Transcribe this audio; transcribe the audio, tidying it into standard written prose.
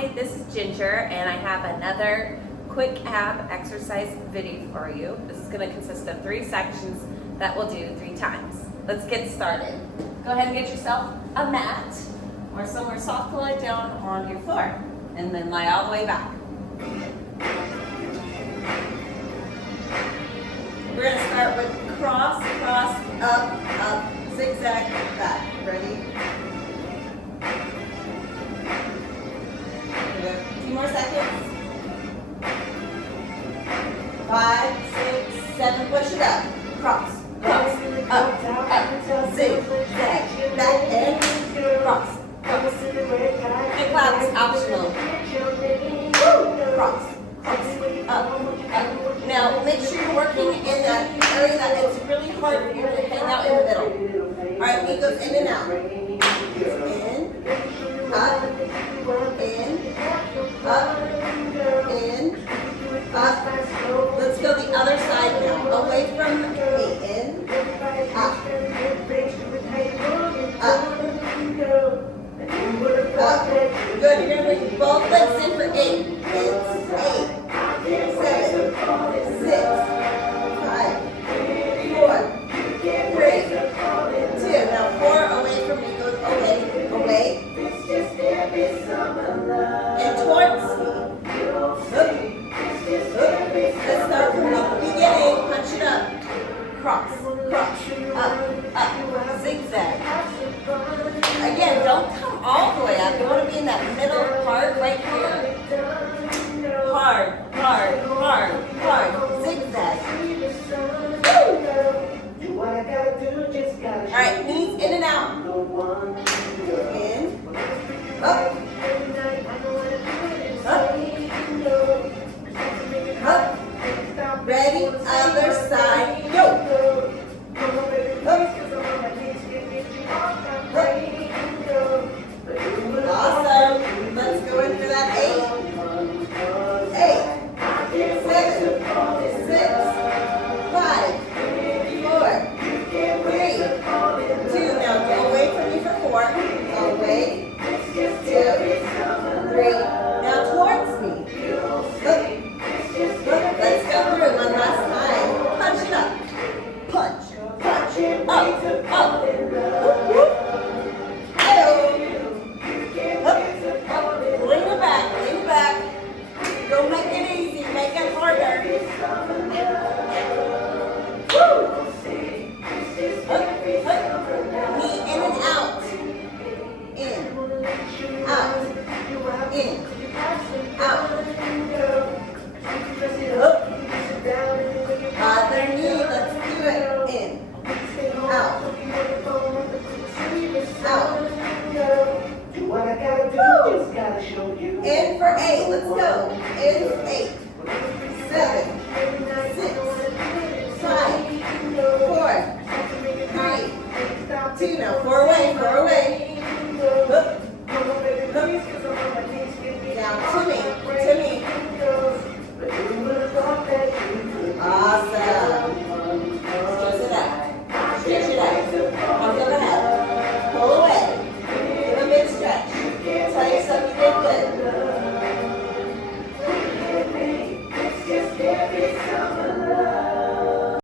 Hi, this is Ginger, and I have another quick ab exercise video for you. This is going to consist of 3 sections that we'll do 3 times. Let's get started. Go ahead and get yourself a mat or somewhere soft to lie down on your floor, and then lie all the way back. We're going to start with cross, cross, up, zigzag, back. Ready? A few more seconds. 5, 6, 7, push it up. Cross, cross, up, zig, zag, back, and cross, cross. And claps optional. Woo! Cross, cross, up. Now, make sure you're working in that area that it's really hard for you to hang out in the middle. Alright, it goes in and out. In, up, in, up, in, up. Let's go the other side now. Away from me. In, up, up. Good. You're going to bring both legs in for 8. It's 8, 7, 6, 5, 4, 3, 2. Now 4 away from me. Goes away, away. And towards me. Let's start from the beginning. Punch it up. Cross, cross, up, zigzag. Again, don't come all the way up. You want to be in that middle part right here. Hard, hard, hard, hard. Zigzag. Woo! Alright, knees in and out. In, up, up, up. Ready, other side, go. Awesome. Let's go in for that 8, 7, 6, 5, 4, 3, 2. Now go away from me for 4. Away, 2, 3. Now towards me. Look. Let's go through one last time. Punch it up. Punch, punch, up, up. Whoop, whoop. Lean it back, lean it back. Don't make it easy, make it harder. Woo! Knee in and out. In, out, in, out. Up. Other knee, let's do it. In, out, out. In for 8, let's go. In 8, 7, 6, 5, 4, 3, 2. Now 4